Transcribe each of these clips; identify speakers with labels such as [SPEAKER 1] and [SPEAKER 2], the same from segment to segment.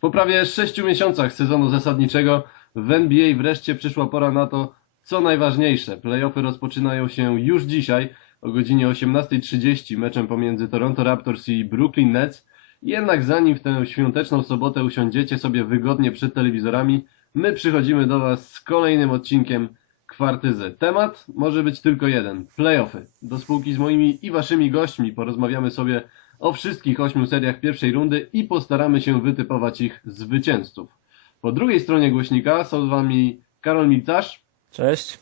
[SPEAKER 1] Po prawie 6 miesiącach sezonu zasadniczego w NBA wreszcie przyszła pora na to, co najważniejsze. Playoffy rozpoczynają się już dzisiaj o godzinie 18.30 meczem pomiędzy Toronto Raptors i Brooklyn Nets. Jednak zanim w tę świąteczną sobotę usiądziecie sobie wygodnie przed telewizorami, my przychodzimy do Was z kolejnym odcinkiem Kwartyzy. Temat może być tylko jeden. Playoffy. Do spółki z moimi i Waszymi gośćmi porozmawiamy sobie o wszystkich ośmiu seriach pierwszej rundy i postaramy się wytypować ich zwycięzców. Po drugiej stronie głośnika są z Wami Karol Milcarz
[SPEAKER 2] Cześć.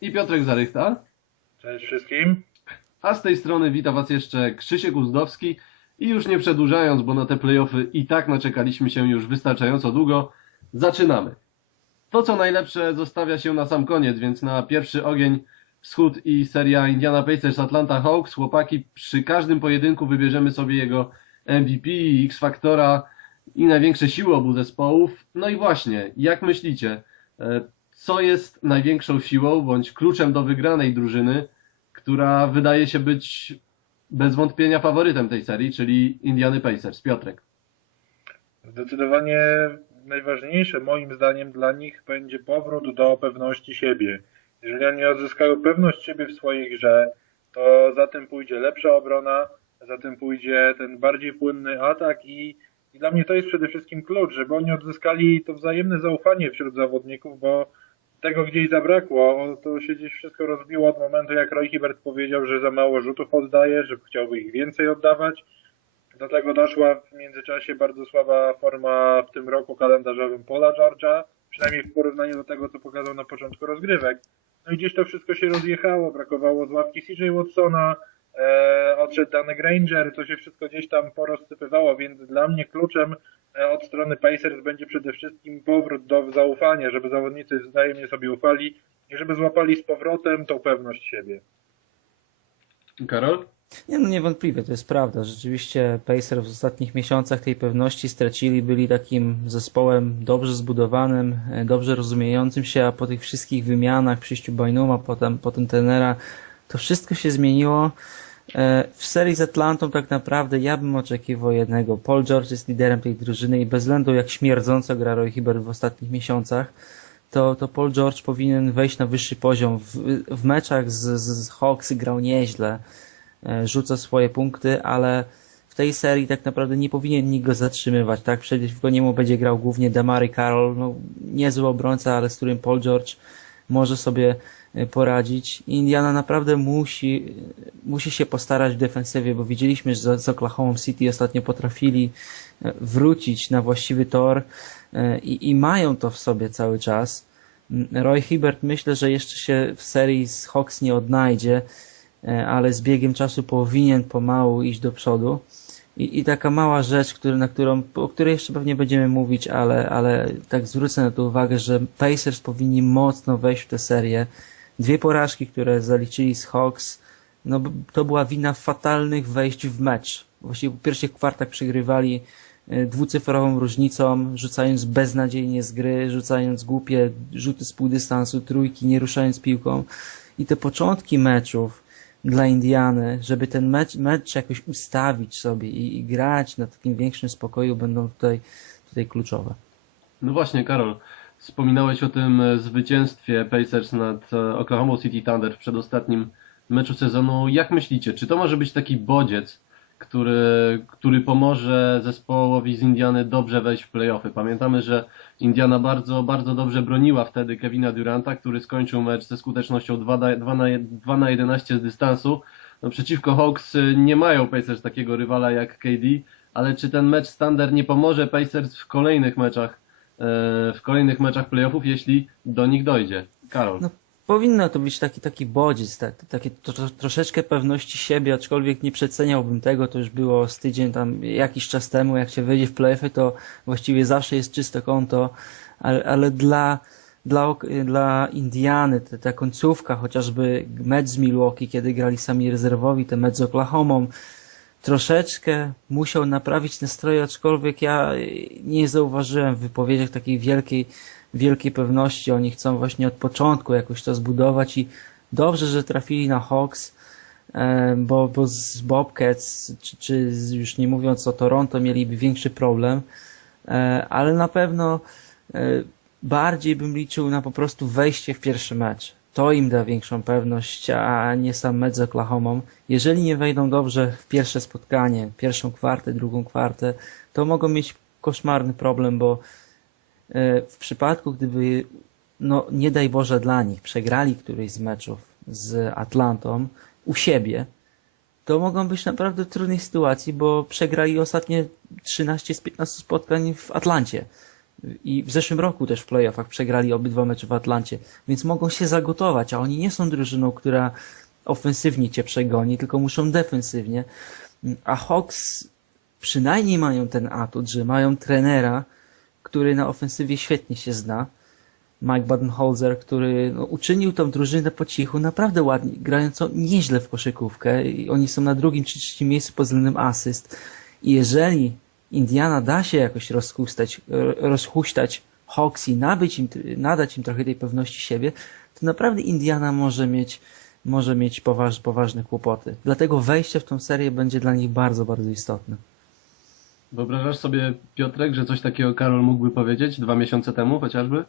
[SPEAKER 1] i Piotrek Zarychta.
[SPEAKER 3] Cześć wszystkim.
[SPEAKER 1] A z tej strony wita Was jeszcze Krzysiek Uzdowski i już nie przedłużając, bo na te playoffy i tak naczekaliśmy się już wystarczająco długo, zaczynamy. To co najlepsze zostawia się na sam koniec, więc na pierwszy ogień wschód i seria Indiana Pacers Atlanta Hawks. Chłopaki, przy każdym pojedynku wybierzemy sobie jego MVP, X-Faktora i największe siły obu zespołów. No i właśnie, jak myślicie, e, co jest największą siłą bądź kluczem do wygranej drużyny, która wydaje się być bez wątpienia faworytem tej serii, czyli Indiany Pacers. Piotrek.
[SPEAKER 3] Zdecydowanie najważniejsze moim zdaniem dla nich będzie powrót do pewności siebie. Jeżeli oni odzyskają pewność siebie w swojej grze, to za tym pójdzie lepsza obrona, za tym pójdzie ten bardziej płynny atak i, i dla mnie to jest przede wszystkim klucz, żeby oni odzyskali to wzajemne zaufanie wśród zawodników, bo tego gdzieś zabrakło. To się gdzieś wszystko rozbiło od momentu, jak Roy Hibbert powiedział, że za mało rzutów oddaje, że chciałby ich więcej oddawać. Do tego doszła w międzyczasie bardzo słaba forma w tym roku kalendarzowym Paula George'a, przynajmniej w porównaniu do tego, co pokazał na początku rozgrywek. No i gdzieś to wszystko się rozjechało, brakowało z ławki CJ Watsona, e, odszedł Danny Granger, to się wszystko gdzieś tam porozsypywało, więc dla mnie kluczem e, od strony Pacers będzie przede wszystkim powrót do zaufania, żeby zawodnicy wzajemnie sobie ufali i żeby złapali z powrotem tą pewność siebie.
[SPEAKER 1] Karol?
[SPEAKER 2] Nie, no niewątpliwie, to jest prawda. Rzeczywiście Pacers w ostatnich miesiącach tej pewności stracili, byli takim zespołem dobrze zbudowanym, e, dobrze rozumiejącym się, a po tych wszystkich wymianach, przyjściu Bynuma, potem, potem tenera, to wszystko się zmieniło. E, W serii z Atlantą tak naprawdę ja bym oczekiwał jednego. Paul George jest liderem tej drużyny i bez względu jak śmierdząco gra Roy Hibbert w ostatnich miesiącach, to, to Paul George powinien wejść na wyższy poziom. W, w meczach z, z, z Hawks grał nieźle, rzuca swoje punkty, ale w tej serii tak naprawdę nie powinien nikt go zatrzymywać. Tak, przeciwko niemu będzie grał głównie Damary Carroll, no, niezły obrońca, ale z którym Paul George może sobie e, poradzić. Indiana naprawdę musi, musi się postarać w defensywie, bo widzieliśmy, że z Oklahoma City ostatnio potrafili e, wrócić na właściwy tor e, i, i mają to w sobie cały czas. M, Roy Hibbert myślę, że jeszcze się w serii z Hawks nie odnajdzie, e, ale z biegiem czasu powinien pomału iść do przodu. I, I taka mała rzecz, który, na którą, o której jeszcze pewnie będziemy mówić, ale, ale tak zwrócę na to uwagę, że Pacers powinni mocno wejść w tę serię. Dwie porażki, które zaliczyli z Hawks, no to była wina fatalnych wejść w mecz. Właściwie w pierwszych kwartach przegrywali e, dwucyfrową różnicą, rzucając beznadziejnie z gry, rzucając głupie rzuty z półdystansu, trójki, nie ruszając piłką. I te początki meczów dla Indiany, żeby ten mecz, mecz jakoś ustawić sobie i, i grać na takim większym spokoju będą tutaj, tutaj kluczowe.
[SPEAKER 1] No właśnie, Karol. Wspominałeś o tym e, zwycięstwie Pacers nad e, Oklahoma City Thunder w przedostatnim meczu sezonu. Jak myślicie, czy to może być taki bodziec, który, który pomoże zespołowi z Indiany dobrze wejść w playoffy? Pamiętamy, że Indiana bardzo, bardzo dobrze broniła wtedy Kevina Duranta, który skończył mecz ze skutecznością 2 na, 2 na, 2 na 11 z dystansu. No, przeciwko Hawks e, nie mają Pacers takiego rywala jak KD, ale czy ten mecz standard nie pomoże Pacers w kolejnych meczach, e, w kolejnych meczach playoffów, jeśli do nich dojdzie? Karol.
[SPEAKER 2] No, powinno to być taki, taki bodziec, tak, takie to, to, troszeczkę pewności siebie, aczkolwiek nie przeceniałbym tego, to już było z tydzień tam jakiś czas temu, jak się wejdzie w playoffy, to właściwie zawsze jest czyste konto, ale, ale dla, dla, dla Indiany, ta, ta końcówka, chociażby mecz z Milwaukee, kiedy grali sami rezerwowi, ten mecz z Oklahomą, troszeczkę musiał naprawić nastroje, aczkolwiek ja nie zauważyłem w wypowiedziach takiej wielkiej, wielkiej pewności. Oni chcą właśnie od początku jakoś to zbudować i dobrze, że trafili na Hawks, e, bo, bo z Bobcats, czy, czy już nie mówiąc o Toronto, mieliby większy problem. E, ale na pewno e, bardziej bym liczył na po prostu wejście w pierwszy mecz. To im da większą pewność, a nie sam mecz z Oklahomą. Jeżeli nie wejdą dobrze w pierwsze spotkanie, pierwszą kwartę, drugą kwartę, to mogą mieć koszmarny problem, bo w przypadku, gdyby, no nie daj Boże dla nich, przegrali któryś z meczów z Atlantą u siebie, to mogą być naprawdę w trudnej sytuacji, bo przegrali ostatnie 13 z 15 spotkań w Atlancie. I w zeszłym roku też w playoffach przegrali obydwa mecze w Atlancie, więc mogą się zagotować, a oni nie są drużyną, która ofensywnie cię przegoni, tylko muszą defensywnie. A Hawks przynajmniej mają ten atut, że mają trenera, który na ofensywie świetnie się zna. Mike Badenholzer, który no, uczynił tą drużynę po cichu naprawdę ładnie, grającą nieźle w koszykówkę i oni są na drugim czy trzecim miejscu pod względem asyst. I jeżeli Indiana da się jakoś rozhuśtać, rozhuśtać Hawks i nabyć im, nadać im trochę tej pewności siebie, to naprawdę Indiana może mieć, może mieć poważ, poważne kłopoty. Dlatego wejście w tą serię będzie dla nich bardzo, bardzo istotne.
[SPEAKER 1] Wyobrażasz sobie, Piotrek, że coś takiego Karol mógłby powiedzieć dwa miesiące temu chociażby?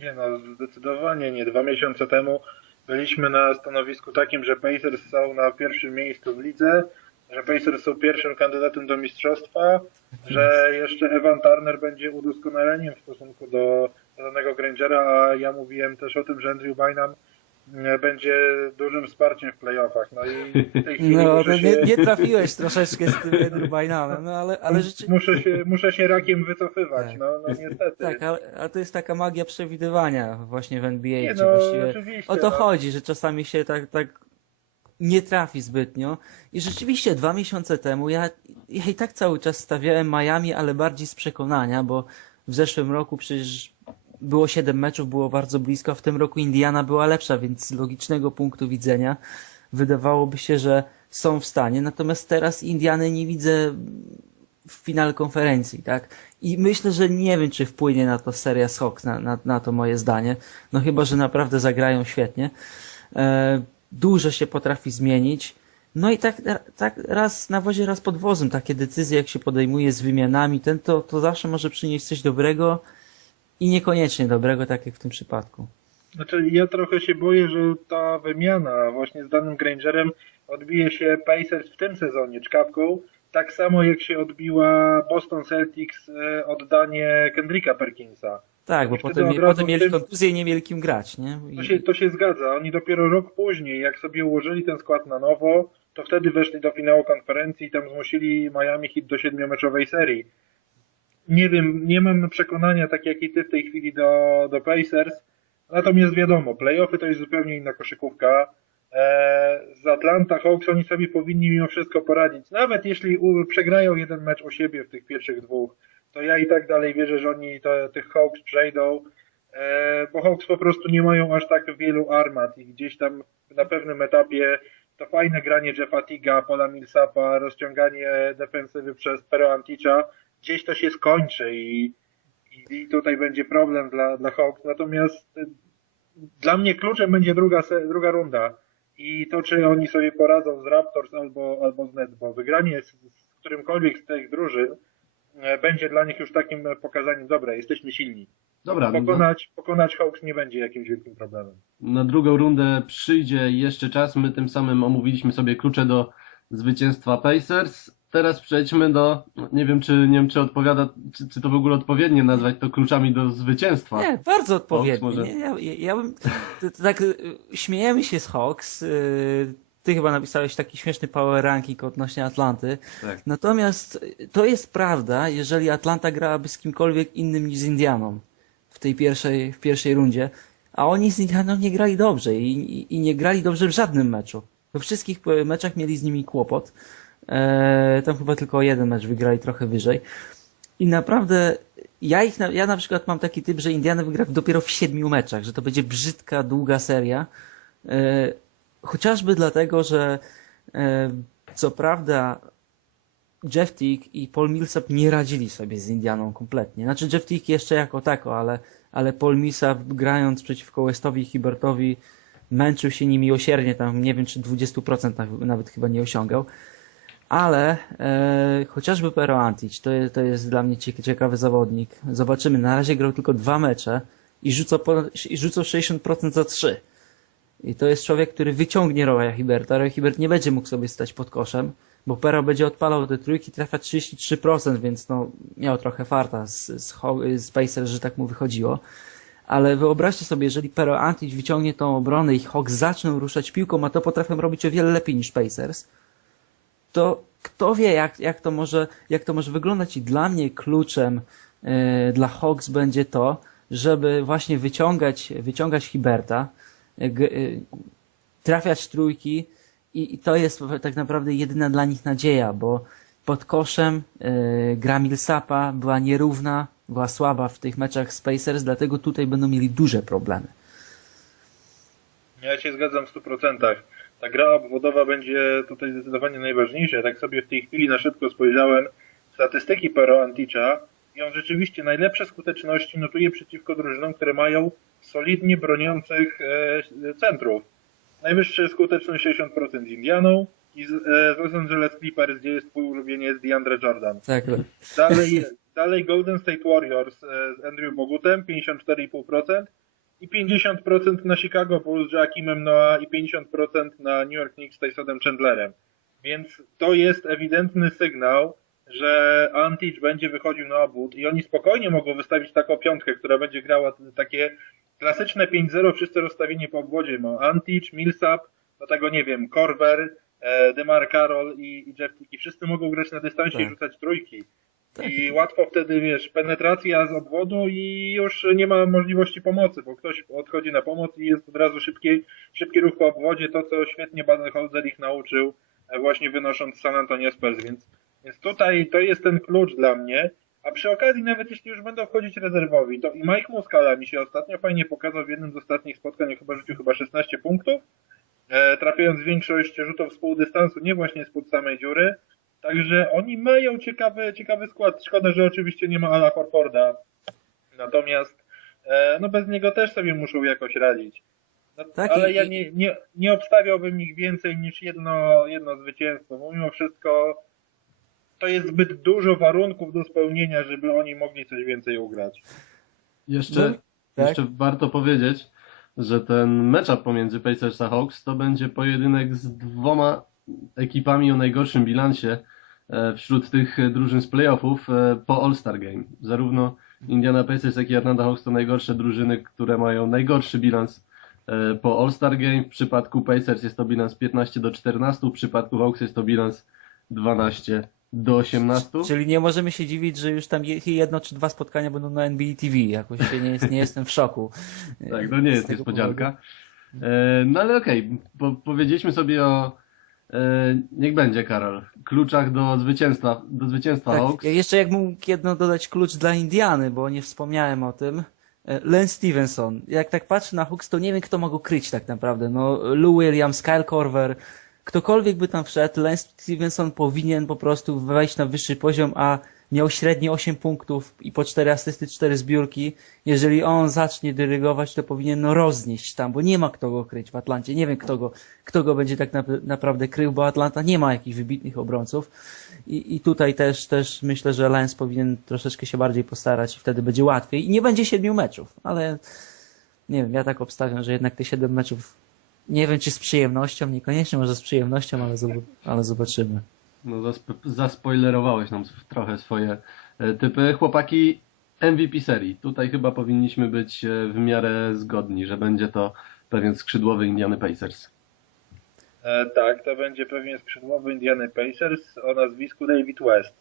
[SPEAKER 3] Nie no, zdecydowanie nie. Dwa miesiące temu byliśmy na stanowisku takim, że Pacers są na pierwszym miejscu w lidze, że Pacers są pierwszym kandydatem do mistrzostwa, że jeszcze Evan Turner będzie udoskonaleniem w stosunku do danego Grangera, a ja mówiłem też o tym, że Andrew Bynum będzie dużym wsparciem w playoffach. No i w tej chwili
[SPEAKER 2] No,
[SPEAKER 3] muszę, się,
[SPEAKER 2] nie, nie trafiłeś troszeczkę z tym Andrew Bynumem, no ale, ale rzeczywiście...
[SPEAKER 3] muszę, się, muszę się rakiem wycofywać.
[SPEAKER 2] Tak.
[SPEAKER 3] No, no niestety.
[SPEAKER 2] Tak, ale, ale to jest taka magia przewidywania właśnie w NBA,
[SPEAKER 3] Nie no,
[SPEAKER 2] właściwie o to
[SPEAKER 3] no.
[SPEAKER 2] chodzi, że czasami się tak, tak nie trafi zbytnio. I rzeczywiście dwa miesiące temu ja, ja i tak cały czas stawiałem Miami, ale bardziej z przekonania, bo w zeszłym roku przecież było 7 meczów, było bardzo blisko, w tym roku Indiana była lepsza, więc z logicznego punktu widzenia wydawałoby się, że są w stanie. Natomiast teraz Indiany nie widzę w finale konferencji, tak? I myślę, że nie wiem, czy wpłynie na to seria z Hawks, na, na, na to moje zdanie. No chyba, że naprawdę zagrają świetnie. E, dużo się potrafi zmienić. No i tak, tak raz na wozie, raz pod wozem. Takie decyzje, jak się podejmuje z wymianami, ten to, to zawsze może przynieść coś dobrego i niekoniecznie dobrego, tak jak w tym przypadku.
[SPEAKER 3] Znaczy, ja trochę się boję, że ta wymiana właśnie z danym Grangerem odbije się Pacers w tym sezonie czkawką, tak samo jak się odbiła Boston Celtics e, oddanie Kendricka Perkinsa.
[SPEAKER 2] Tak, bo potem, potem mieli
[SPEAKER 3] tym-
[SPEAKER 2] kontuzję i nie mieli kim grać, nie? I-
[SPEAKER 3] To się, to się zgadza. Oni dopiero rok później, jak sobie ułożyli ten skład na nowo, to wtedy weszli do finału konferencji i tam zmusili Miami Heat do siedmiomeczowej serii. Nie wiem, nie mam przekonania, tak jak i ty w tej chwili do, do Pacers. Natomiast wiadomo, playoffy to jest zupełnie inna koszykówka. Eee, z Atlanta Hawks oni sobie powinni mimo wszystko poradzić. Nawet jeśli przegrają jeden mecz u siebie w tych pierwszych dwóch, to ja i tak dalej wierzę, że oni tych Hawks przejdą. E, bo Hawks po prostu nie mają aż tak wielu armat i gdzieś tam na pewnym etapie to fajne granie Jeffa Tiga, Paula Millsapa, rozciąganie defensywy przez Pero Anticza, gdzieś to się skończy i, i, i tutaj będzie problem dla, dla Hawks. Natomiast e, dla mnie kluczem będzie druga, druga runda i to, czy oni sobie poradzą z Raptors albo, albo z Nets, bo wygranie z, z którymkolwiek z tych drużyn e, będzie dla nich już takim pokazaniem, dobra, jesteśmy silni.
[SPEAKER 1] Dobra, no,
[SPEAKER 3] Pokonać, pokonać Hawks nie będzie jakimś wielkim problemem.
[SPEAKER 1] na drugą rundę przyjdzie jeszcze czas. My tym samym omówiliśmy sobie klucze do zwycięstwa Pacers. Teraz przejdźmy do, no, nie wiem czy, nie wiem, czy odpowiada, czy, czy to w ogóle odpowiednie nazwać to kluczami do zwycięstwa.
[SPEAKER 2] Nie, bardzo odpowiednio.
[SPEAKER 1] może-
[SPEAKER 2] Nie, ja, ja, ja bym, to, to tak y, śmiejemy się z Hawks. y, Ty chyba napisałeś taki śmieszny power ranking odnośnie Atlanty.
[SPEAKER 1] Tak.
[SPEAKER 2] Natomiast to jest prawda, jeżeli Atlanta grałaby z kimkolwiek innym niż z Indianą w tej pierwszej, w pierwszej rundzie, a oni z Indianą nie grali dobrze i, i, i nie grali dobrze w żadnym meczu. We wszystkich e, meczach mieli z nimi kłopot. E, tam chyba tylko jeden mecz wygrali trochę wyżej. I naprawdę ja ich, ja na przykład mam taki typ, że Indiana wygra dopiero w siedmiu meczach, że to będzie brzydka, długa seria. E, chociażby dlatego, że e, co prawda Jeff Tick i Paul Millsap nie radzili sobie z Indianą kompletnie. Znaczy Jeff Tick jeszcze jako tako, ale, ale Paul Millsap grając przeciwko Westowi i Hibertowi męczył się nimi miłosiernie, tam nie wiem czy 20% nav- nawet chyba nie osiągał. Ale e, chociażby Pero Antic, to, to jest dla mnie cie- ciekawy zawodnik. Zobaczymy, na razie grał tylko dwa mecze i rzucał, ponad, i rzucał 60% za trzy. I to jest człowiek, który wyciągnie Roya Hiberta. Roy Hibert nie będzie mógł sobie stać pod koszem, bo Pero będzie odpalał te trójki, trafia 33%, więc no, miał trochę farta z, z, z że tak mu wychodziło. Ale wyobraźcie sobie, jeżeli Pero Antic wyciągnie tą obronę i Hawks zaczną ruszać piłką, a to potrafią robić o wiele lepiej niż Pacers, to kto wie, jak, jak, to, może, jak to może wyglądać. I dla mnie kluczem e, dla Hawks będzie to, żeby właśnie wyciągać, wyciągać Hiberta, e, e, trafiać trójki i, i to jest tak naprawdę jedyna dla nich nadzieja, bo pod koszem gra Millsapa była nierówna, była słaba w tych meczach z Pacers, dlatego tutaj będą mieli duże problemy.
[SPEAKER 3] Ja się zgadzam w 100%. Ta gra obwodowa będzie tutaj zdecydowanie najważniejsza. Tak sobie w tej chwili na szybko spojrzałem statystyki Pero Anticza i on rzeczywiście najlepsze skuteczności notuje przeciwko drużynom, które mają solidnie broniących e, centrów. Najwyższa skuteczność 60% z Indianą i z, e, z Los Angeles Clippers, gdzie jest twój ulubieniec DeAndre Jordan.
[SPEAKER 2] Tak,
[SPEAKER 3] Dalej, dalej Golden State Warriors e, z Andrew Bogutem 54,5% i 50% na Chicago Bulls z Joakimem Noah i 50% na New York Knicks z Tysonem Chandlerem. Więc to jest ewidentny sygnał, że Antic będzie wychodził na obwód i oni spokojnie mogą wystawić taką piątkę, która będzie grała takie klasyczne 5-0, wszyscy rozstawieni po obwodzie. Ma Antic, Millsap, do tego nie wiem, Korver, e, DeMar Carroll i, i Jeff Ticky. Wszyscy mogą grać na dystansie i
[SPEAKER 2] Tak.
[SPEAKER 3] rzucać trójki.
[SPEAKER 2] Tak.
[SPEAKER 3] I łatwo wtedy, wiesz, penetracja z obwodu i już nie ma możliwości pomocy, bo ktoś odchodzi na pomoc i jest od razu szybki, szybki ruch po obwodzie, to co świetnie Baden-Holzer ich nauczył, e, właśnie wynosząc San Antonio Spurs, więc, więc tutaj to jest ten klucz dla mnie. A przy okazji, nawet jeśli już będą wchodzić rezerwowi, to i Mike Muscala mi się ostatnio fajnie pokazał w jednym z ostatnich spotkań, chyba rzucił chyba 16 punktów, e, trafiając większość rzutów z pół nie właśnie spod samej dziury. Także oni mają ciekawy, ciekawy skład. Szkoda, że oczywiście nie ma Ala Horforda. Natomiast e, no bez niego też sobie muszą jakoś radzić. No,
[SPEAKER 2] Tak,
[SPEAKER 3] ale
[SPEAKER 2] i-
[SPEAKER 3] ja nie, nie, nie obstawiałbym ich więcej niż jedno, jedno zwycięstwo. Bo mimo wszystko to jest zbyt dużo warunków do spełnienia, żeby oni mogli coś więcej ugrać.
[SPEAKER 1] Jeszcze,
[SPEAKER 2] No, tak.
[SPEAKER 1] jeszcze warto powiedzieć, że ten matchup pomiędzy Pacers a Hawks to będzie pojedynek z dwoma ekipami o najgorszym bilansie e, wśród tych e, drużyn z playoffów e, po All-Star Game. Zarówno Indiana Pacers, jak i Atlanta Hawks to najgorsze drużyny, które mają najgorszy bilans po All-Star Game. W przypadku Pacers jest to bilans 15 do 14, w przypadku Hawks jest to bilans 12 do 18.
[SPEAKER 2] Czyli nie możemy się dziwić, że już tam je- jedno czy dwa spotkania będą na NBA TV. Jakoś się nie, jest, nie jestem w szoku.
[SPEAKER 1] Tak, to nie jest niespodzianka. E, No ale okej, po, powiedzieliśmy sobie o, niech będzie Karol, kluczach do zwycięstwa, do zwycięstwa
[SPEAKER 2] Tak,
[SPEAKER 1] Hawks.
[SPEAKER 2] jeszcze jak mógł jedno dodać klucz dla Indiany, bo nie wspomniałem o tym. E, Len Stevenson. Jak tak patrzę na Hawks, to nie wiem, kto ma go kryć tak naprawdę. No, Lou Williams, Kyle Korver, ktokolwiek by tam wszedł, Len Stevenson powinien po prostu wejść na wyższy poziom, a miał średnio 8 punktów i po 4 asysty, 4 zbiórki. Jeżeli on zacznie dyrygować, to powinien no roznieść tam, bo nie ma kto go kryć w Atlancie. Nie wiem, kto go, kto go będzie tak nap- naprawdę krył, bo Atlanta nie ma jakichś wybitnych obrońców. I, I tutaj też, też myślę, że Lens powinien troszeczkę się bardziej postarać i wtedy będzie łatwiej. I nie będzie siedmiu meczów, ale nie wiem, ja tak obstawiam, że jednak te siedem meczów, nie wiem czy z przyjemnością, niekoniecznie może z przyjemnością, ale, ale zobaczymy.
[SPEAKER 1] No zasp- zaspoilerowałeś nam trochę swoje e, typy. Chłopaki, MVP serii. Tutaj chyba powinniśmy być e, w miarę zgodni, że będzie to pewien skrzydłowy Indiany Pacers.
[SPEAKER 3] E, tak, to będzie pewnie skrzydłowy Indiana Pacers o nazwisku David West.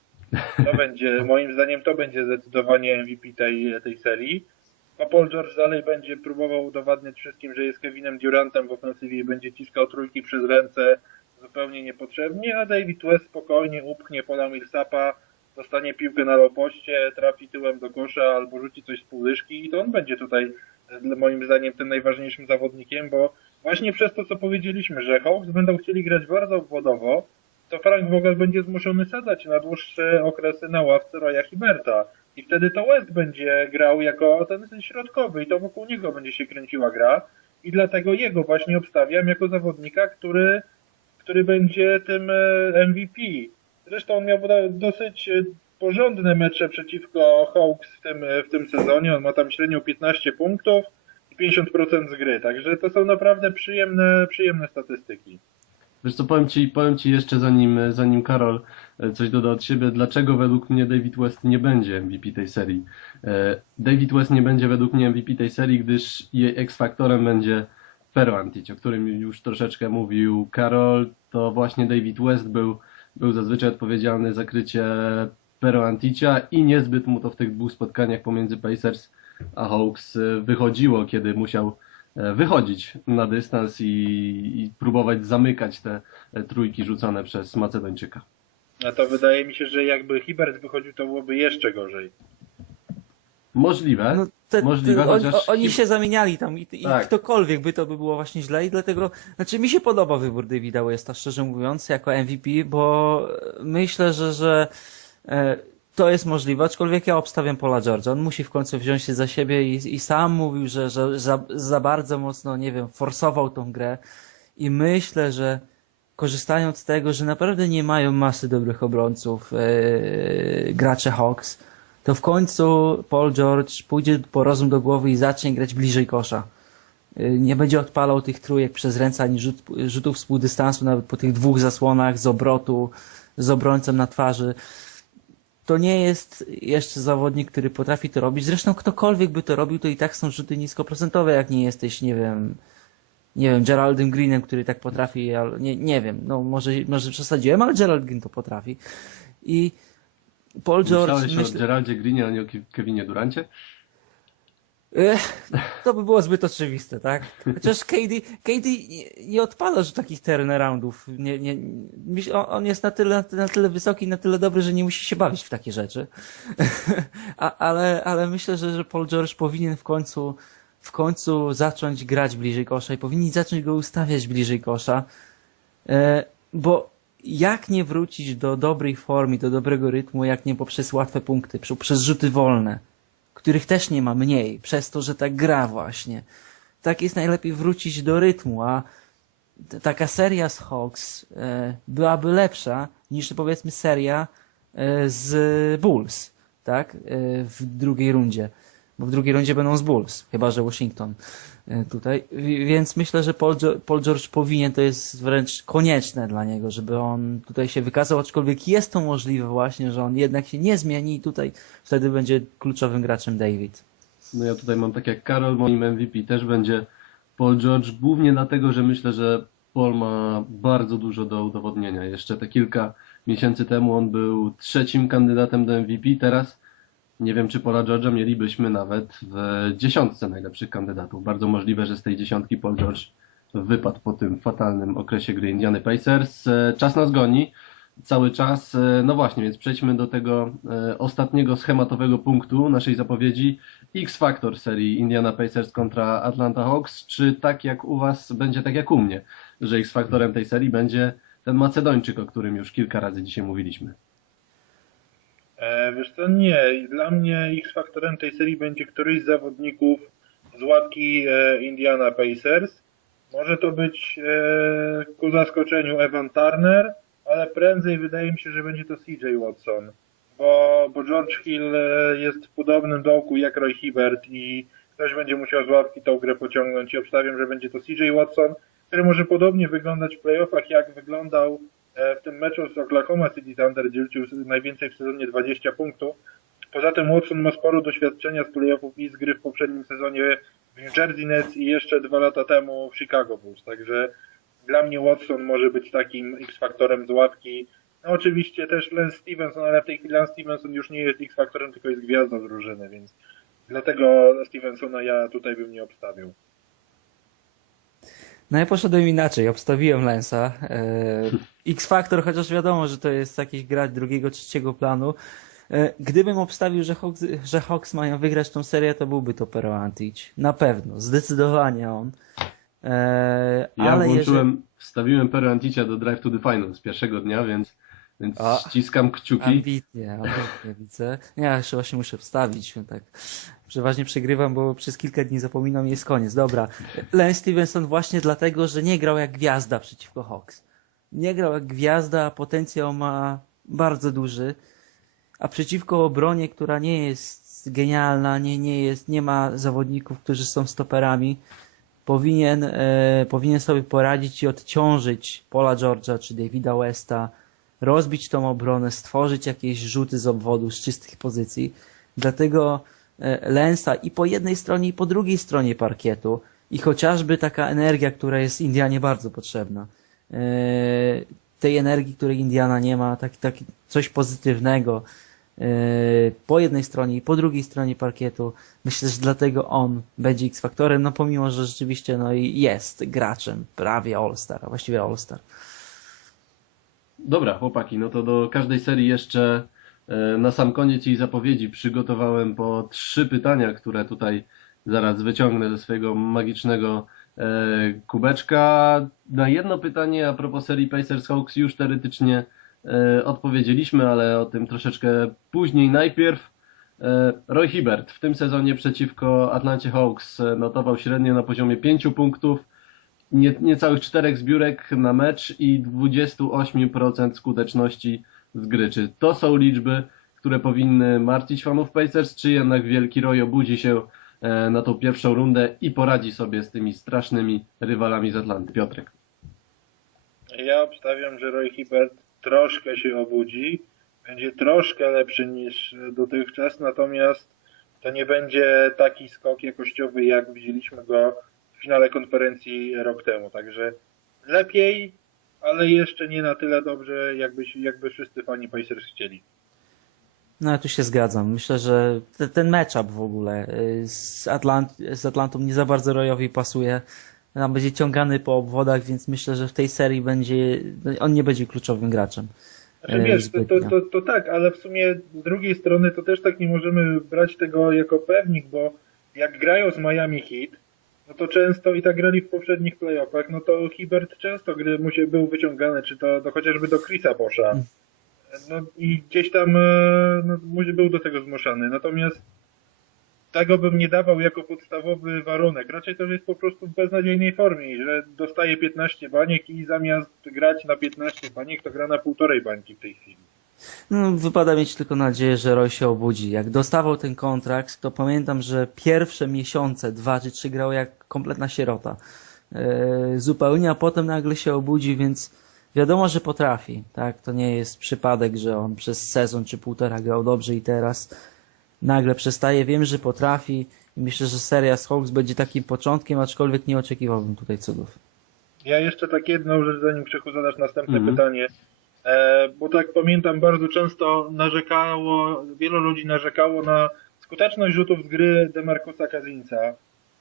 [SPEAKER 3] To będzie, moim zdaniem, to będzie zdecydowanie MVP tej, tej serii. A Paul George dalej będzie próbował udowadniać wszystkim, że jest Kevinem Durantem w ofensywie i będzie ciskał trójki przez ręce zupełnie niepotrzebnie, a David West spokojnie upchnie pola Millsapa, dostanie piłkę na lopoście, trafi tyłem do kosza albo rzuci coś z półdyszki i to on będzie tutaj e, moim zdaniem tym najważniejszym zawodnikiem, bo właśnie przez to, co powiedzieliśmy, że Hawks będą chcieli grać bardzo obwodowo, to Frank Vogel będzie zmuszony sadzać na dłuższe okresy na ławce Roya Hiberta. I wtedy to West będzie grał jako ten środkowy i to wokół niego będzie się kręciła gra. I dlatego jego właśnie obstawiam jako zawodnika, który, który będzie tym e, MVP. Zresztą on miał dosyć e, porządne mecze przeciwko Hawks w tym, e, w tym sezonie. On ma tam średnio 15 punktów i 50% z gry, także to są naprawdę przyjemne, przyjemne statystyki.
[SPEAKER 1] Wiesz co, powiem ci, powiem ci jeszcze zanim, zanim Karol coś doda od siebie, dlaczego według mnie David West nie będzie MVP tej serii. David West nie będzie według mnie MVP tej serii, gdyż jej X-faktorem będzie Pero Antic, o którym już troszeczkę mówił Karol. To właśnie David West był, był zazwyczaj odpowiedzialny za krycie Pero Anticia i niezbyt mu to w tych dwóch spotkaniach pomiędzy Pacers a Hawks e, wychodziło, kiedy musiał e, wychodzić na dystans i, i próbować zamykać te e, trójki rzucane przez Macedończyka.
[SPEAKER 3] A to wydaje mi się, że jakby Hibert wychodził, to byłoby jeszcze gorzej.
[SPEAKER 1] Możliwe,
[SPEAKER 2] No, te,
[SPEAKER 1] możliwe,
[SPEAKER 2] te, on,
[SPEAKER 1] chociaż...
[SPEAKER 2] oni się zamieniali tam i, i
[SPEAKER 1] Tak.
[SPEAKER 2] ktokolwiek by to by było właśnie źle i dlatego, znaczy mi się podoba wybór Davida Westa, szczerze mówiąc, jako MVP, bo myślę, że, że e, to jest możliwe, aczkolwiek ja obstawiam Paula George'a. On musi w końcu wziąć się za siebie i, i sam mówił, że, że za, za bardzo mocno, nie wiem, forsował tą grę i myślę, że korzystając z tego, że naprawdę nie mają masy dobrych obrońców e, gracze Hawks, to w końcu Paul George pójdzie po rozum do głowy i zacznie grać bliżej kosza. Y, Nie będzie odpalał tych trójek przez ręce ani rzut, rzutów z nawet po tych dwóch zasłonach z obrotu, z obrońcem na twarzy. To nie jest jeszcze zawodnik, który potrafi to robić. Zresztą ktokolwiek by to robił, to i tak są rzuty niskoprocentowe, jak nie jesteś, nie wiem, nie wiem, Geraldem Greenem, który tak potrafi, ale nie, nie wiem, no może, może przesadziłem, ale Gerald Green to potrafi. I Paul George,
[SPEAKER 1] Myślałeś
[SPEAKER 2] myślę,
[SPEAKER 1] o Geraldzie Greenie, a nie o Ke- Kevinie Durancie?
[SPEAKER 2] Ech, to by było zbyt oczywiste, tak? Chociaż KD, KD nie, odpada że takich turnaroundów. Nie, nie, myśl- on- on jest na tyle, na tyle wysoki, na tyle dobry, że nie musi się bawić w takie rzeczy. A, ale, ale myślę, że, że Paul George powinien w końcu, w końcu zacząć grać bliżej kosza i powinni zacząć go ustawiać bliżej kosza. E, bo jak nie wrócić do dobrej formy, do dobrego rytmu, jak nie poprzez łatwe punkty, przez rzuty wolne, których też nie ma mniej, przez to, że tak gra właśnie. Tak jest najlepiej wrócić do rytmu, a taka seria z Hawks e, byłaby lepsza niż powiedzmy seria e, z Bulls, tak? E, w drugiej rundzie. Bo w drugiej rundzie będą z Bulls, chyba że Washington tutaj. Wi- Więc myślę, że Paul George powinien, to jest wręcz konieczne dla niego, żeby on tutaj się wykazał, aczkolwiek jest to możliwe właśnie, że on jednak się nie zmieni i tutaj wtedy będzie kluczowym graczem David.
[SPEAKER 1] No ja tutaj mam tak jak Karol, moim MVP też będzie Paul George, głównie dlatego, że myślę, że Paul ma bardzo dużo do udowodnienia. Jeszcze te kilka miesięcy temu on był trzecim kandydatem do MVP, teraz nie wiem, czy Paula George'a mielibyśmy nawet w dziesiątce najlepszych kandydatów. Bardzo możliwe, że z tej dziesiątki Paul George wypadł po tym fatalnym okresie gry Indiany Pacers. E, Czas nas goni cały czas. E, No właśnie, więc przejdźmy do tego e, ostatniego schematowego punktu naszej zapowiedzi. X-Factor serii Indiana Pacers kontra Atlanta Hawks. Czy tak jak u Was będzie tak jak u mnie, że X-Factorem tej serii będzie ten Macedończyk, o którym już kilka razy dzisiaj mówiliśmy?
[SPEAKER 3] E, wiesz co, nie. Dla mnie X-faktorem tej serii będzie któryś z zawodników z ławki e, Indiana Pacers. Może to być e, ku zaskoczeniu Evan Turner, ale prędzej wydaje mi się, że będzie to CJ Watson. Bo, bo George Hill jest w podobnym dołku jak Roy Hibbert i ktoś będzie musiał z ławki tą grę pociągnąć i obstawiam, że będzie to CJ Watson, który może podobnie wyglądać w playoffach, jak wyglądał w tym meczu z Oklahoma City Thunder, gdzie rzucił najwięcej w sezonie 20 punktów. Poza tym Watson ma sporo doświadczenia z playoffów i z gry w poprzednim sezonie w New Jersey Nets i jeszcze dwa lata temu w Chicago Bulls. Także dla mnie Watson może być takim X-faktorem z ławki. No oczywiście też Lance Stevenson, ale w tej chwili Lance Stevenson już nie jest X-faktorem, tylko jest gwiazdą drużyny, więc dlatego Stevensona ja tutaj bym nie obstawił.
[SPEAKER 2] No ja poszedłem inaczej, obstawiłem Lensa. E, X-Factor, chociaż wiadomo, że to jest jakiś gracz drugiego, trzeciego planu. E, Gdybym obstawił, że Hawks, że Hawks mają wygrać tą serię, to byłby to Pero Antic. Na pewno, zdecydowanie on. E,
[SPEAKER 1] Ja
[SPEAKER 2] ale
[SPEAKER 1] włączyłem, wstawiłem Pero Anticia do Drive to the Finals pierwszego dnia, więc, więc
[SPEAKER 2] A.
[SPEAKER 1] ściskam kciuki.
[SPEAKER 2] Ambitnie, ambitnie widzę. Ja jeszcze właśnie muszę wstawić, tak. Przeważnie przegrywam, bo przez kilka dni zapominam i jest koniec. Dobra. Lance Stevenson właśnie dlatego, że nie grał jak gwiazda przeciwko Hawks. Nie grał jak gwiazda, a potencjał ma bardzo duży, a przeciwko obronie, która nie jest genialna, nie, nie jest, nie ma zawodników, którzy są stoperami, powinien, e, powinien sobie poradzić i odciążyć Paula George'a czy Davida Westa, rozbić tą obronę, stworzyć jakieś rzuty z obwodu, z czystych pozycji. Dlatego e, Lensa i po jednej stronie, i po drugiej stronie parkietu i chociażby taka energia, która jest Indianie bardzo potrzebna. E, tej energii, której Indiana nie ma, taki, taki coś pozytywnego e, po jednej stronie i po drugiej stronie parkietu. Myślę, że dlatego on będzie X-faktorem, no pomimo, że rzeczywiście no jest graczem prawie All-Star, a właściwie All-Star.
[SPEAKER 1] Dobra, chłopaki, no to do każdej serii jeszcze e, na sam koniec jej zapowiedzi przygotowałem po trzy pytania, które tutaj zaraz wyciągnę ze swojego magicznego e, kubeczka. Na jedno pytanie a propos serii Pacers Hawks już teoretycznie e, odpowiedzieliśmy, ale o tym troszeczkę później. Najpierw Roy Hibbert w tym sezonie przeciwko Atlancie Hawks notował średnio na poziomie 5 punktów, nie, niecałych 4 zbiórek na mecz i 28% skuteczności z gry. Czy to są liczby, które powinny martwić fanów Pacers, czy jednak wielki Roy obudzi się e, na tą pierwszą rundę i poradzi sobie z tymi strasznymi rywalami z Atlanty? Piotrek.
[SPEAKER 3] Ja obstawiam, że Roy Hibbert troszkę się obudzi, będzie troszkę lepszy niż dotychczas, natomiast to nie będzie taki skok jakościowy, jak widzieliśmy go w finale konferencji rok temu. Także lepiej, ale jeszcze nie na tyle dobrze, jakby, jakby wszyscy fani Pacers chcieli.
[SPEAKER 2] No ja tu się zgadzam. Myślę, że te, ten matchup w ogóle y, z, Atlant z Atlantą nie za bardzo Royowi pasuje. Tam będzie ciągany po obwodach, więc myślę, że w tej serii będzie, on nie będzie kluczowym graczem.
[SPEAKER 3] Znaczy,
[SPEAKER 2] e,
[SPEAKER 3] wiesz, to, to, to, to tak, ale w sumie z drugiej strony to też tak nie możemy brać tego jako pewnik, bo jak grają z Miami Heat, no to często i tak grali w poprzednich playoffach, no to Hibbert często gry mu się był wyciągany, czy to, to chociażby do Chrisa Boscha. No i gdzieś tam e, no, był do tego zmuszany. Natomiast tego bym nie dawał jako podstawowy warunek. Raczej to jest po prostu w beznadziejnej formie, że dostaje 15 baniek i zamiast grać na 15 baniek, to gra na półtorej bańki w tej chwili.
[SPEAKER 2] No, wypada mieć tylko nadzieję, że Roy się obudzi. Jak dostawał ten kontrakt, to pamiętam, że pierwsze miesiące, dwa czy trzy grał jak kompletna sierota. E, zupełnie, a potem nagle się obudzi, więc wiadomo, że potrafi. Tak, to nie jest przypadek, że on przez sezon czy półtora grał dobrze i teraz nagle przestaje. Wiem, że potrafi i myślę, że seria z Hawks będzie takim początkiem, aczkolwiek nie oczekiwałbym tutaj cudów.
[SPEAKER 3] Ja jeszcze tak jedną rzecz, zanim Krzychu zadasz następne
[SPEAKER 1] Mhm.
[SPEAKER 3] pytanie. E, bo tak pamiętam, bardzo często narzekało, wielu ludzi narzekało na skuteczność rzutów z gry Demarcusa Kazinca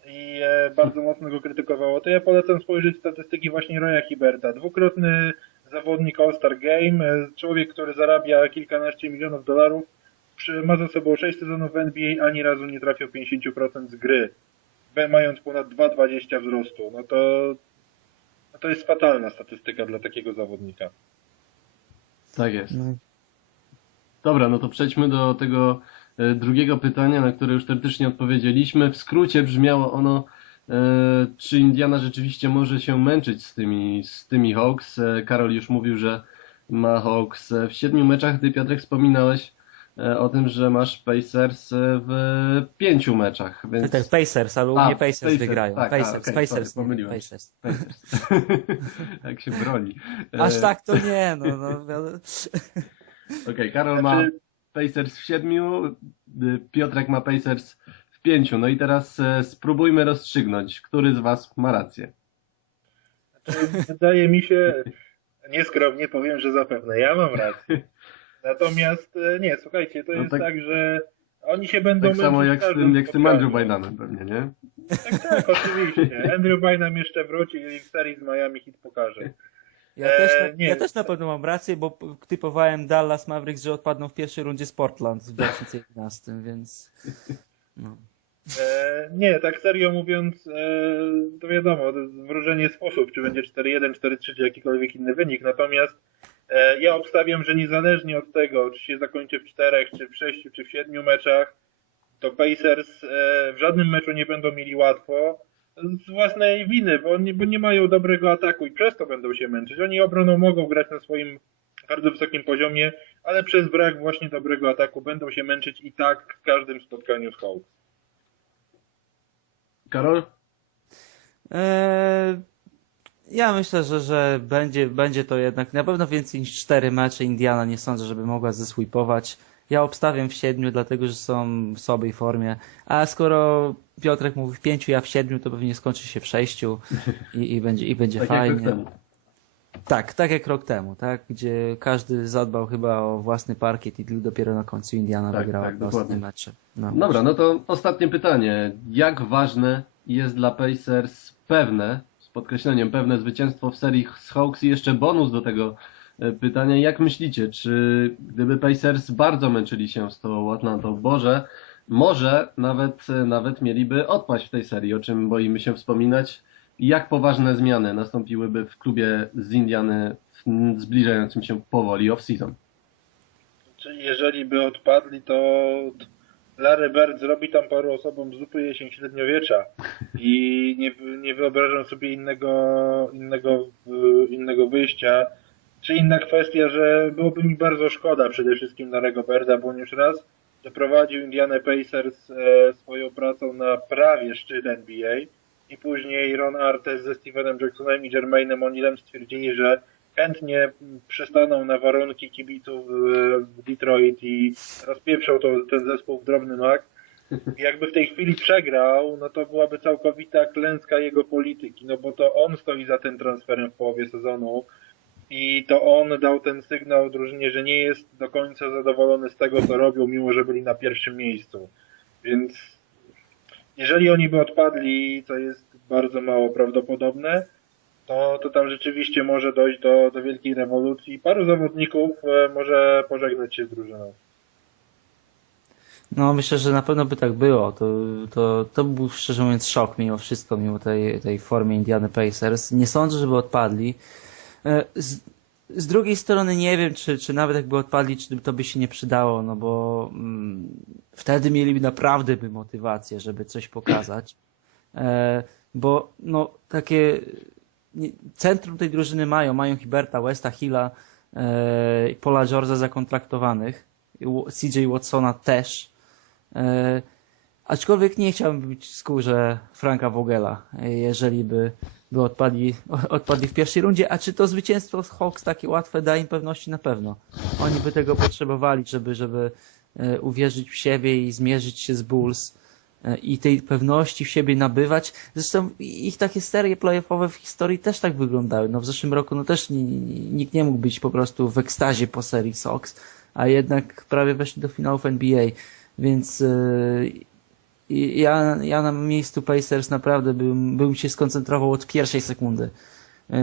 [SPEAKER 3] i e, bardzo mocno go krytykowało. To ja polecam spojrzeć statystyki właśnie Roya Hiberta. Dwukrotny zawodnik All-Star Game, e, człowiek, który zarabia kilkanaście milionów dolarów, ma za sobą 6 sezonów w NBA, ani razu nie trafił 50% z gry, mając ponad 2,20 wzrostu. No to no to jest fatalna statystyka dla takiego zawodnika.
[SPEAKER 1] Tak jest.
[SPEAKER 2] No,
[SPEAKER 1] Dobra, no to przejdźmy do tego e, drugiego pytania, na które już teoretycznie odpowiedzieliśmy. W skrócie brzmiało ono, e, czy Indiana rzeczywiście może się męczyć z tymi, z tymi Hawks. E, Karol już mówił, że ma Hawks w siedmiu meczach. Ty, Piotrek, wspominałeś o tym, że masz Pacers e, w pięciu meczach, więc...
[SPEAKER 2] tak, Pacers, ale u
[SPEAKER 1] A,
[SPEAKER 2] mnie Pacers,
[SPEAKER 1] Pacers,
[SPEAKER 2] wygrają.
[SPEAKER 1] tak, a,
[SPEAKER 2] Pacers,
[SPEAKER 1] okej,
[SPEAKER 2] Pacers,
[SPEAKER 1] sorry,
[SPEAKER 2] nie. Pacers.
[SPEAKER 1] Pacers. Jak się broni. E,
[SPEAKER 2] Aż tak to nie, no, no wiadomo.
[SPEAKER 1] Okej, Karol ma
[SPEAKER 3] Znaczy,
[SPEAKER 1] Pacers w siedmiu, y, Piotrek ma Pacers w pięciu. No i teraz e, spróbujmy rozstrzygnąć, który z Was ma rację.
[SPEAKER 3] znaczy, wydaje mi się, nieskromnie powiem, że zapewne ja mam rację. Natomiast e, nie, słuchajcie, to
[SPEAKER 1] No
[SPEAKER 3] jest
[SPEAKER 1] tak-
[SPEAKER 3] tak, że oni się będą
[SPEAKER 1] Tak samo jak z tym, jak z tym. Andrew Bynumem pewnie, nie?
[SPEAKER 3] Tak, tak, oczywiście. Andrew Bynum jeszcze wróci i w serii z Miami hit pokaże.
[SPEAKER 2] Ja, też na,
[SPEAKER 3] E, nie.
[SPEAKER 2] ja też na pewno mam rację, bo typowałem Dallas Mavericks, że odpadną w pierwszej rundzie z Portland w 2011, więc no.
[SPEAKER 3] E, nie, tak serio mówiąc, e, to wiadomo, to jest wróżenie sposób, czy będzie 4-1, 4-3, czy jakikolwiek inny wynik. Natomiast ja obstawiam, że niezależnie od tego, czy się zakończy w 4, czy w 6, czy w 7 meczach, to Pacers e, w żadnym meczu nie będą mieli łatwo z własnej winy, bo nie, bo nie mają dobrego ataku i przez to będą się męczyć. Oni obroną mogą grać na swoim bardzo wysokim poziomie, ale przez brak właśnie dobrego ataku będą się męczyć i tak w każdym spotkaniu z Hawks.
[SPEAKER 1] Karol?
[SPEAKER 2] Eee, ja myślę, że, że będzie, będzie to jednak na pewno więcej niż cztery mecze. Indiana nie sądzę, żeby mogła zesweepować. Ja obstawiam w siedmiu, dlatego że są w słabej formie. A skoro Piotrek mówi w pięciu, ja w siedmiu, to pewnie skończy się w sześciu i, i będzie, i będzie
[SPEAKER 1] Tak jak
[SPEAKER 2] fajnie.
[SPEAKER 1] rok temu.
[SPEAKER 2] Tak, tak jak rok temu, tak? Gdzie każdy zadbał chyba o własny parkiet i dopiero na końcu Indiana
[SPEAKER 1] Tak,
[SPEAKER 2] wygrała
[SPEAKER 1] tak,
[SPEAKER 2] ostatnie mecze. No.
[SPEAKER 1] Dobra, no to ostatnie pytanie. Jak ważne jest dla Pacers pewne, podkreśleniem pewne zwycięstwo w serii z Hawks i jeszcze bonus do tego e, pytania. Jak myślicie, czy gdyby Pacers bardzo męczyli się z tą Atlantą, Boże, może nawet, e, nawet mieliby odpaść w tej serii, o czym boimy się wspominać? Jak poważne zmiany nastąpiłyby w klubie z Indiany w zbliżającym się powoli off-season?
[SPEAKER 3] Czyli jeżeli by odpadli, to Larry Bird zrobi tam paru osobom zupy jesień średniowiecza i nie, nie wyobrażam sobie innego, innego, innego wyjścia. Czy inna kwestia, że byłoby mi bardzo szkoda przede wszystkim Larego Birda, bo on już raz doprowadził Indiana Pacers e, swoją pracą na prawie szczyt NBA i później Ron Artest ze Stevenem Jacksonem i Jermainem O'Neillem stwierdzili, że chętnie przystaną na warunki kibiców e, w Detroit i rozpieprzą to, ten zespół w drobny mak. Jakby w tej chwili przegrał, no to byłaby całkowita klęska jego polityki, no bo to on stoi za tym transferem w połowie sezonu i to on dał ten sygnał drużynie, że nie jest do końca zadowolony z tego, co robią, mimo że byli na pierwszym miejscu. Więc jeżeli oni by odpadli, co jest bardzo mało prawdopodobne, to, to tam rzeczywiście może dojść do, do wielkiej rewolucji. Paru zawodników e, może pożegnać się z drużyną.
[SPEAKER 2] No myślę, że na pewno by tak było. To, to, to był szczerze mówiąc szok mimo wszystko, mimo tej, tej formy Indiana Pacers. Nie sądzę, żeby odpadli. E, Z, z drugiej strony nie wiem, czy, czy nawet jakby odpadli, czy to by się nie przydało, no bo mm, wtedy mieliby naprawdę by motywację, żeby coś pokazać. E, bo no takie centrum tej drużyny mają, mają Hiberta, Westa, Hilla, e, Paula George'a zakontraktowanych, CJ Watsona też. E, aczkolwiek nie chciałbym być w skórze Franka Vogela, jeżeli by, by odpadli, odpadli w pierwszej rundzie. A czy to zwycięstwo z Hawks takie łatwe da im pewności? Na pewno. Oni by tego potrzebowali, żeby, żeby e, uwierzyć w siebie i zmierzyć się z Bulls i tej pewności w siebie nabywać. Zresztą ich takie serie playoffowe w historii też tak wyglądały. No w zeszłym roku no też ni, nikt nie mógł być po prostu w ekstazie po serii Sox, a jednak prawie weszli do finałów NBA. Więc i ja, ja na miejscu Pacers naprawdę bym, bym się skoncentrował od pierwszej sekundy yy,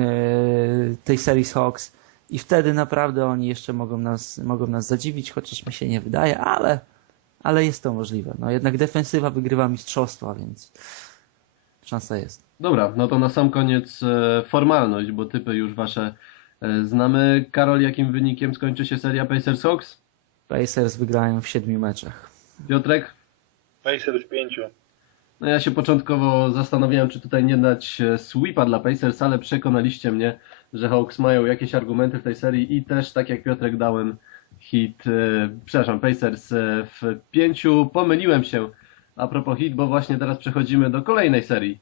[SPEAKER 2] tej serii Hawks i wtedy naprawdę oni jeszcze mogą nas, mogą nas zadziwić, chociaż mi się nie wydaje, ale, ale jest to możliwe. No jednak defensywa wygrywa mistrzostwa, więc szansa jest.
[SPEAKER 1] Dobra, no to na sam koniec e, formalność, bo typy już wasze e, znamy. Karol, jakim wynikiem skończy się seria Pacers Hawks?
[SPEAKER 2] Pacers wygrają w siedmiu meczach.
[SPEAKER 1] Piotrek?
[SPEAKER 3] Pacers w pięciu.
[SPEAKER 1] No ja się początkowo zastanawiałem, czy tutaj nie dać e, sweepa dla Pacers, ale przekonaliście mnie, że Hawks mają jakieś argumenty w tej serii i też, tak jak Piotrek, dałem hit, e, przepraszam, Pacers e, w pięciu. Pomyliłem się a propos hit, bo właśnie teraz przechodzimy do kolejnej serii